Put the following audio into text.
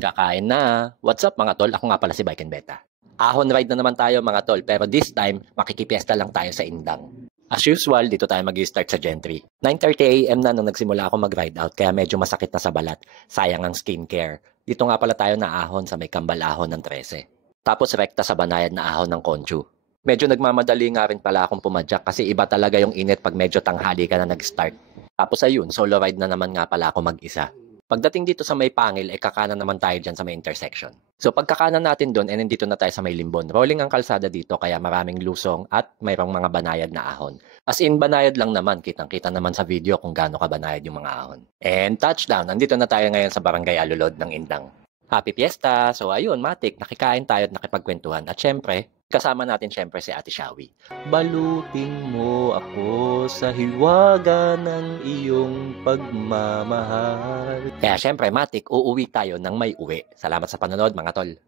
Kakain na. What's up mga tol? Ako nga pala si Bike and Beta. Ahon ride na naman tayo mga tol, pero this time, makikipiesta lang tayo sa Indang. As usual, dito tayo mag-start sa Gentry. 9:30 AM na nung nagsimula ako mag-ride out, kaya medyo masakit na sa balat. Sayang ang skincare. Dito nga pala tayo na ahon sa may kambal ahon ng 13. Tapos rekta sa banayad na ahon ng Conchu. Medyo nagmamadali nga rin pala akong pumadyak kasi iba talaga yung init pag medyo tanghali ka na nag-start. Tapos ayun, solo ride na naman nga pala ako mag-isa. Pagdating dito sa may Pangil, kakanan naman tayo dyan sa may intersection. So pagkakanan natin doon, nandito na tayo sa may Limbon. Rolling ang kalsada dito, kaya maraming lusong at mayroong mga banayad na ahon. As in, banayad lang naman. Kitang-kita naman sa video kung gaano kabanayad yung mga ahon. And touchdown, nandito na tayo ngayon sa Barangay Alulod ng Indang. Happy Fiesta! So ayun, matik, nakikain tayo at nakipagkwentuhan. At syempre, kasama natin syempre si Ate Shawi. Balutin mo ako sa hiwaga ng iyong pagmamahal. Kaya syempre, matik, uuwi tayo ng may uwi. Salamat sa panonood mga tol.